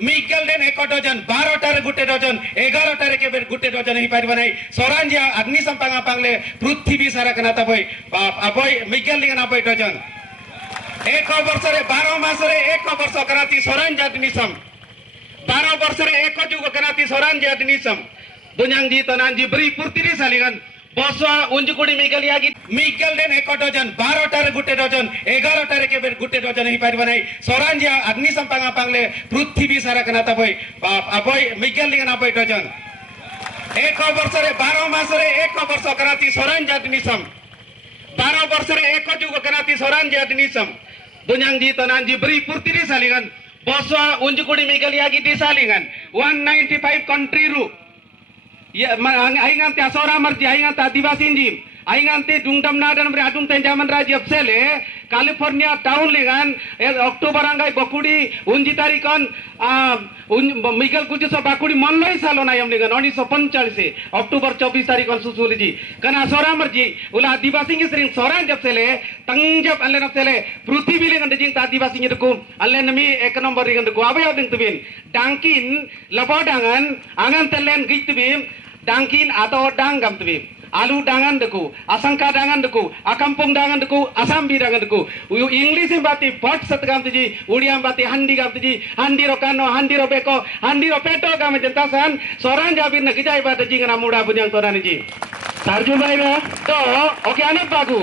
Miguel then एक dozen 12টারে गुटे dozen 11টারে के गुटे dozen ही Paribas नै सरांजिया अग्नि संपांगा पांगले पृथ्वी सारा कना तबय अबय मिगल लिगन अबय डजन एक वर्षरे 12 मासरे एक वर्ष कराती सरांज आदनिसम 12 वर्षरे एक जुग कराती सरांज आदनिसम दुन्यांजी तनांजी बरी पुर्तिरी सालिगन बसवा उंजुकुडी मिगल यागी मिगल देन एक डजन 12টারে गुटे डजन 11টারে के गुटे डजन ही पारिबा नै सरांजिया अग्नि संपांगा पांगले पृथ्वी सारा कना तबय अबय मिगल लिगन अबय डजन एक वर्षरे 12 मासरे एक वर्ष कराती सरांज आदनिसम 12 वर्षरे एक जुग कराती सरांज आदनिसम दुन्यांजी तनांजी बरी पुर्तिरी सालिगन बसवा उंजुकुडी मिगल यागी ती सालिगन 195 कंट्री रू ya aingan te asora marji aingan te आदिवासी जी aingan te dungdam nadan bre adung te jaman raji apsele California town legan October angai bakudi unji tarikon Miguel Kujuso bakudi monloi salo na yam legan 1945 October 24 tarikon susuli ji kana asora marji ula आदिवासी की sering soran japsele tangjap alle napsele pruthivi legan dejing आदिवासी ni dukum alle nami ek number legan dukum abai adung tubin dangkin labodangan angan telen gitubim dangkin atau dang gamtubim आलू डांगन देखो असंका डांगन देखो अकंपुंग डांगन देखो असम डांगन देखो English में बाती पट सतगाम जी उड़िया में बाती हंडी गाम जी हंडी रो कानो हंडी रो बेको हंडी रो पेटो गाम जनता सन सोरान जाबिर न किजाई बात जी गना मुड़ा बुजंग तोरानी जी सारजू भाई बा तो ओके अनक बागु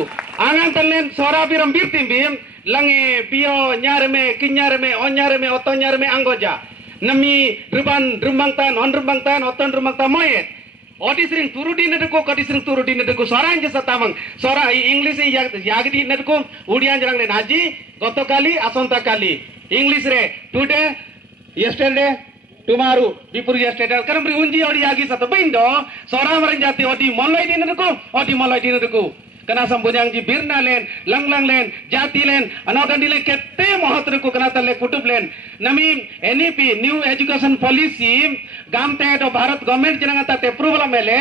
आंगन तलेन सोरा बिरम बिरतिम बिम लंगे बियो न्यार में किन्यार में ओन्यार में ओतोन्यार में अंगोजा नमी रुबान रुमंगतान on रुमंगतान ओतन रुमंगता मोयet Odisring turudi nedeko kadisring turudi nedeko soran jasa tamang sora English yagdi nedeko udian jarang le naji goto kali asonta kali English re today yesterday tomorrow before yesterday karam bri unji odi yagi satu bindo sora maran jati odi molai di nedeko kana sambunjang ji birna len lang len jati len anagandi len kette mahatru ko kana tale kutub len nami NEP new education policy gamte to bharat government jinanga tate approval mele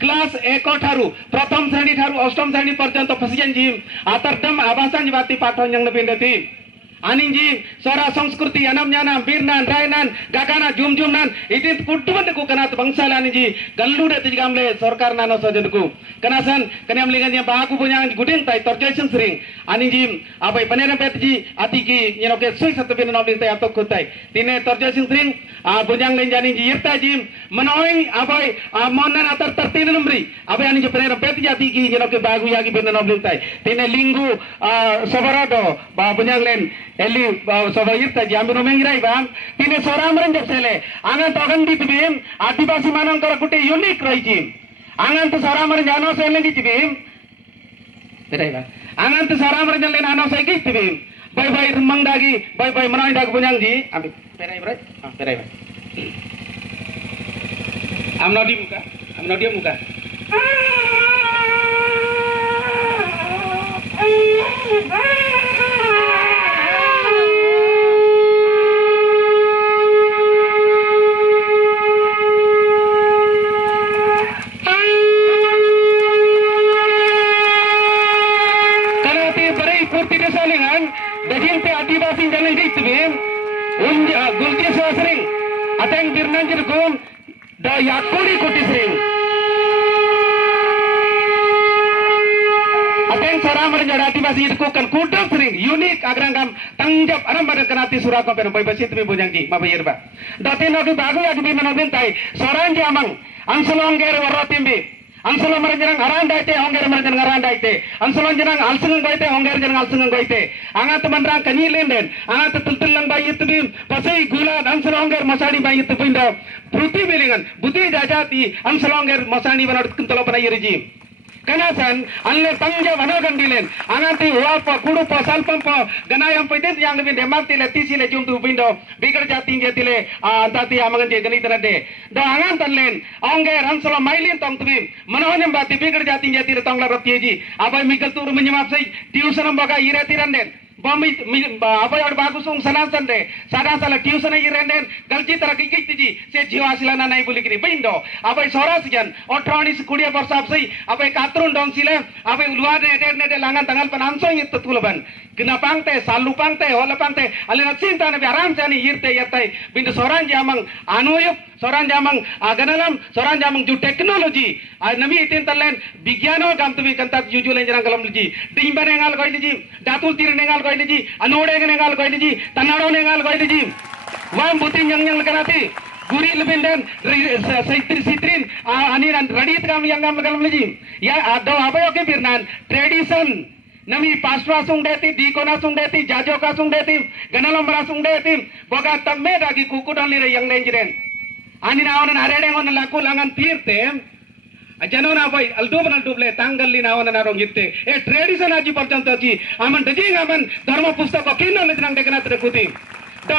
class एक ठारू प्रथम श्रेणी ठारू अष्टम श्रेणी पर्यंत फसिजन जी आतरदम आवासन बाती पाठन जंग पिंडती आणि जी सोरा संस्कृती अनम ज्ञानम बीरनान रायनान गागाना जुमजुमनान इति कुटुबन को कनात बंगसालानी जी गल्लुडे तिजगामले सरकार नानो सजनकु कनासन कन्याम लिंगन जी बाकु बुन्यां गुटिन ताई तर्जेशन स्रिंग आणि जी अबै बनेना पेट जी अति की यनो के सुई सतबिन नोबिन ताई अतक कुताई तिने तर्जेशन स्रिंग बुन्यां लेन जानी जी यता जी मनोई अबै मोनन अतर तरतीन नम्री अबै आणि जी बनेना पेट जी अति की यनो के बागु यागी बिन नोबिन ताई तिने लिंगु सबराडो बा बुन्यां लेन Eli sobayir ta jambi mengirai bang tine soramran japsele angan togan ditbim adivasi manang kara kute unique raiji angan to soramran jano sele ditbim berai bang angan to soramran jalle nano sai ditbim bye bye mangdagi bye bye manai dag bunyang ji ambi berai brai berai bang amno di muka आदिवासी जन ditbim gulti sasring ateng birnanjir gum da yakuri kutisring ateng soramar jada आदिवासी को kan kudam sring unique agrangam tangjap aram pada kanati surako pen bai basit me bujangji mabayir ba date no bagu ag bi manobin tai soran jamang ansolongger waratimbi Ansolong merjang arandai te, honger merjang arandai te. Ansolong jenang alsungang goite, honger jenang alsungang goite. Angat temanrang kanyilenden, angat tultulang bayi tubim, pasai gula ansolong honger masani bayi tubindo. Pruti bilingan, buti jajati ansolong masani banat kuntalo panai regime. Kanasan, anle tangja vanagandilen, anganti wapa kudupa salpampa ganayam paides yang lebih demak tile tisi le jumtu bindo, bigar jati tile tati amangan je gani tanade. Do angantan len, angger ansolo mailin tong tubim, manohanyam bati bigar jati tile tongla rapieji, abai mikal turu menyamap sai, tiusanam baga ire tiranden. Bami apa yang bagus sana sande sana salah tuition aja renden galci terang kiki tiji se jiwa silana naik boleh kiri bindo apa soras kan otrani sekudia bersab sih apa katrun dong sila apa luar nede langan tangan penansong itu tulaban kena pangte salu pangte wala pangte alena cinta nabi aram jani yirte yatai bindo soran jamang anuyup soran jamang aganalam soran jamang ju teknologi nami itin talen bigyano gam tubi kantat jujul enjang kalam liji dimba nengal koi liji datul tir nengal koi liji anode nengal koi liji tanado nengal koi liji wam butin yang lekanati guri lebih dan sitrin ani radit kam yang gam kalam liji ya ado apa yo ke birnan tradition nami paswa sung deti dikona sung deti jajo ka sung deti ganalomra sung deti boga tamme dagi kukudan lire yang nenjiren ani nawan arede ngon laku langan tirte janona boy alduble tangalli nawan narong yitte e tradition aji portanto aji aman dejing aman dharma pustaka kinno lednang dekana trekuti do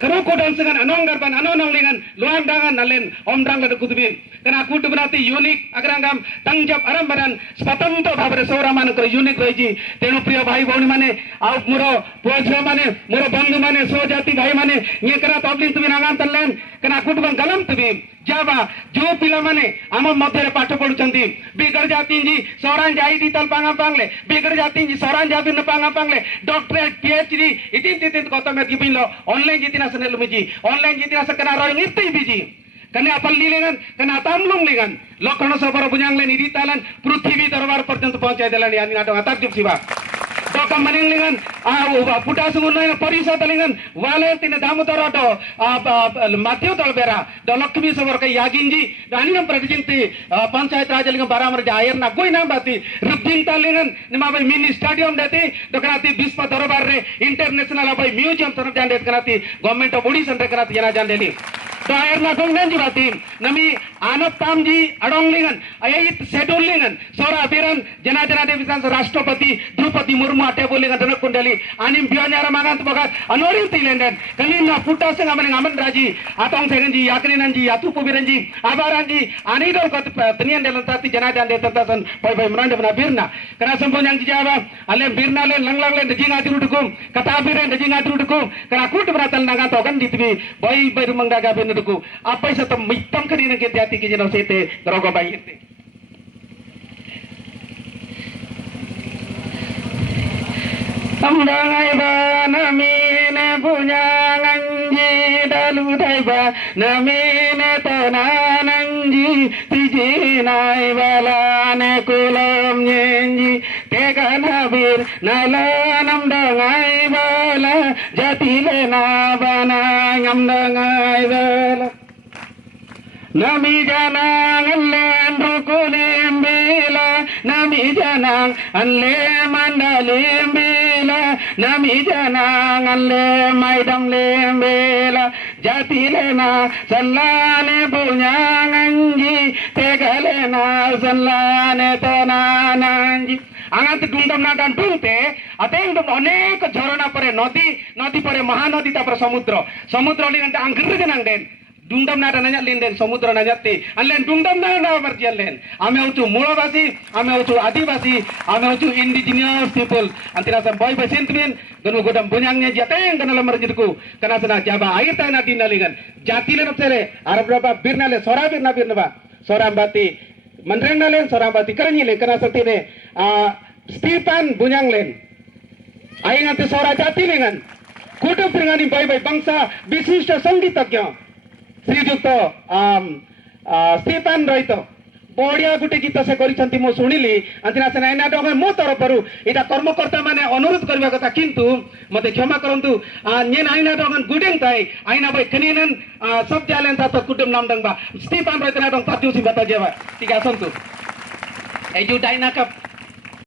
karu kodan sengan anong garban anong lingan luang dangan nalen omdang ladu kutubi kana kutu berarti unik agrangam tangjab aram badan स्वतंत्र भाବରେ ସୌରା ମାନଙ୍କର unique ରହିଛି ତେଣୁ ପ୍ରିୟ ଭାଇ ଭଉଣୀ ମାନେ ଆଉ ମୋର ପୁଅ ଝିଅ ମାନେ ମୋର ବନ୍ଧୁ ମାନେ ସହଜାତି ଭାଇ ମାନେ ଇଏ କରା Tablighi ତୁବି ନାଗାନ ତଲେନ kana kutu bang galam tubi jaba jo pila mane ଆମ ମଧ୍ୟରେ ପାଠ ପଢୁଛନ୍ତି ବିଗड़ जाती जी सौरान जाई दी तल पांगा पांगले बिगड़ जाती जी सौरान जा बिन पांगा पांगले डॉक्टरेट पीएचडी इतिन गौतम में गिबिलो ऑनलाइन जितना सनेल मिजी ऑनलाइन जितना सकना रोइंग इत्ती बिजी कने अपल्ली लेगन कने अतामलुंग लेगन लखन सबर बुजांग ले निदी तालन पृथ्वी दरबार पर्यंत पहुंचाय देलानी आनी नाटक अताक जुप सिबा doka maning lingan puta sungunna parisa talingan wale tine damu toroto matthew tolbera do lakshmi sabar ka yaginji dani nam pradijinti panchayat raj lingan baramar jair na goi nam bati rubjin talingan nima bai mini stadium deti dokanati bispa darbar re international bai museum taraf jan det kanati government of odisha re kanati jana jan deli to air na gongnan ji bati nami anap tamji adong lingan ayit schedule lingan sora biran jana devi san rashtrapati drupadi murmu ate bolingan danak kundali anim bionyara magan bogat anorin tilenden kalina puta sing aman raji atong segenji yakrinanji atu pubiranji abaranji anidol kat tenian dalam tati jana jan de tatasan bai mrande bana birna kana sambonyang dijaba ale birna le langlang le dejing atirudukum kata biren dejing atirudukum kana kut beratal naga togan ditbi bai rumang daga benuduku apa isa tam mitam kadina ke jati ke jeno sete droga bayirte Amdangai ba namine punyanganji dalu daiba namine tanananji tijinai balane kulam nyenji teganabir nalanam dangai bala jatile na bana amdangai bala nami janang allen rukulim bila nami janang alle mandalim bila nami janang alle maidam lembela jatilena sallane bunyanganji tegalena sallane tanananji angat dundam nadan dunte ateng dum onek झरना pare nodi pare mahanodi tapare samudra lingante anggur janang den dundam nada nanya linden samudra najati allen dundam nada marji allen ame utu mulabasi ame utu adibasi ame utu indigenous people antira sam boy basintmin ganu godam bunyangnya jateng kana lamar jidku kana sana jaba air tana dinalingan jati len opsele arab raba birnale sora birna ba soram bati mandrenalen soram bati karani le kana satine Stephen bunyang len aing ante sora jati lengan kudu pringani boy bangsa bisishta sangeetagya श्रीजुक्त Stephen रही बढ़िया गोटे गीत से करी मु शुणिली नाटक मो तरफ यहाँ कर्मकर्ता मैंने अनुरोध करने कथा किंतु मत क्षमा करूँ ये आई नाटक गुडें थाई आईना भाई कनीन सब जालें तो कुटुम नाम डंग स्टीफन रही नाटक तात्यूसी बता जेवा ठीक है आसतु जो डाइना का